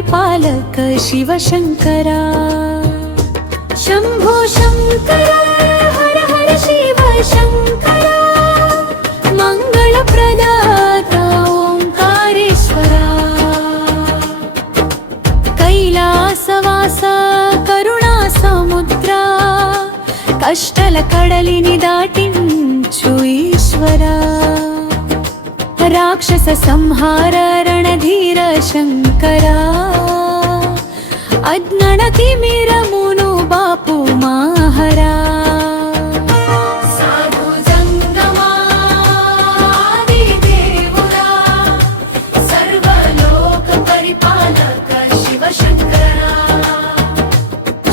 परिपालक शिवशङ्करा शम्भो शङ्करा हर हर शिव शङ्करा मङ्गलप्रदाता ओङ्कारेश्वरा कैलासवासा करुणासमुद्रा कष्टल कडलिनि दाटिंचु ईश्वरा राक्षस संहार रणधीर शङ्करा अज्ञानतिमिरमुनु बापु माहरा साधु जंगमा आदिदेवुरा सर्वलोक परिपालक शिव शङ्करा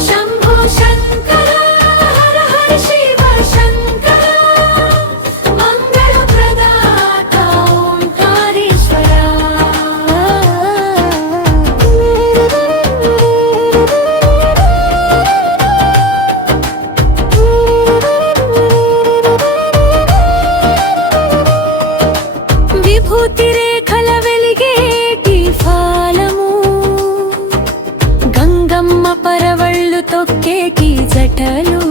शम्भो शङ्करा हर हर शिव शङ्करा मङ्गलप्रदाता ओङ्कारेश्वरा విభూతి రేఖల వెలిగేటి ఫాలము గంగమ్మ పరవళ్ళు తొక్కేటి జటలు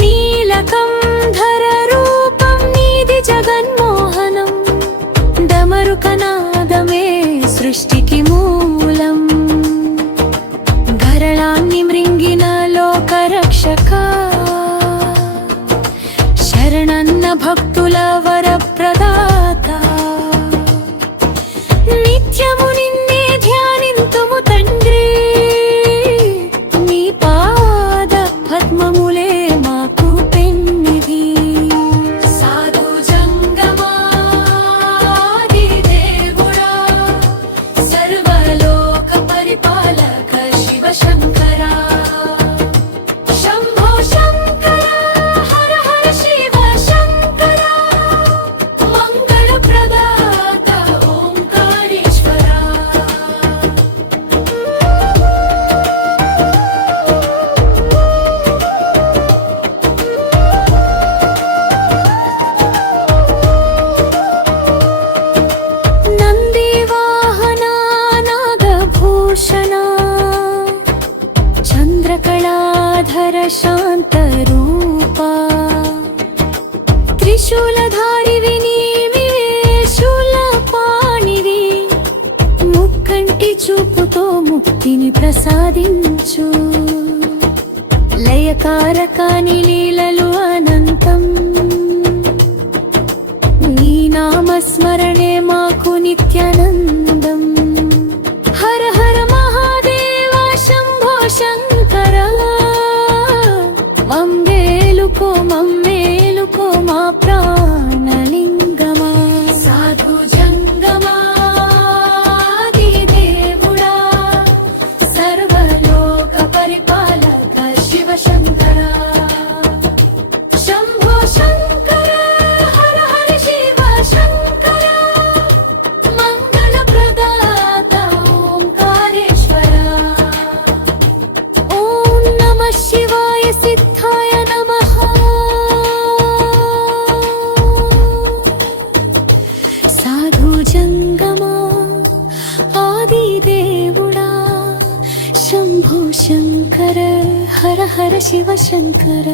నీలకంధర రూపం నీది జగన్మోహనం డమరుకనాదమే సృష్టికి మూలం గరళాన్ని మృంగిన లోకరక్షక శరణన్న భక్తుల వరప్రదాత నిత్యము నిన్నే ధ్యానింతుము తండ్రి నీ పాద పద్మములే మాకు పెన్నిధి సాధు జంగమా ఆదిదేవుడా సర్వలోక పరిపాలక శివ శంకరా శంభో శంకరా హర హర శివ శంకరా మంగళప్రదాత ఓంకారేశ్వరా నంది వాహన నాగభూషణ చంద్రకళాధర శాంత రూపా త్రిశూలధారివి నీవివే శూలపాణివి ముక్కంటి చూపుతో ముక్తిని ప్రసాదించు లయకారకాని లీలలు అనంతం నీ నామస్మరణే మాకు నిత్యానందం హర హర మహాదేవ శంభో శంకర మమ్మేలుకో మా ప్రాణలింగమా సాధు జంగమా ఆదిదేవుడా సర్వలోక పరిపాలక శివ శంకరా శంభో శంకరా హర హర శివ శంకరా మంగళప్రదాత ఓంకారేశ్వరా ఓం నమః శివాయ సిద్ధాయ నమః సాధు జంగమా ఆదిదేవుడా శంభో శంకర హర హర శివ శంకర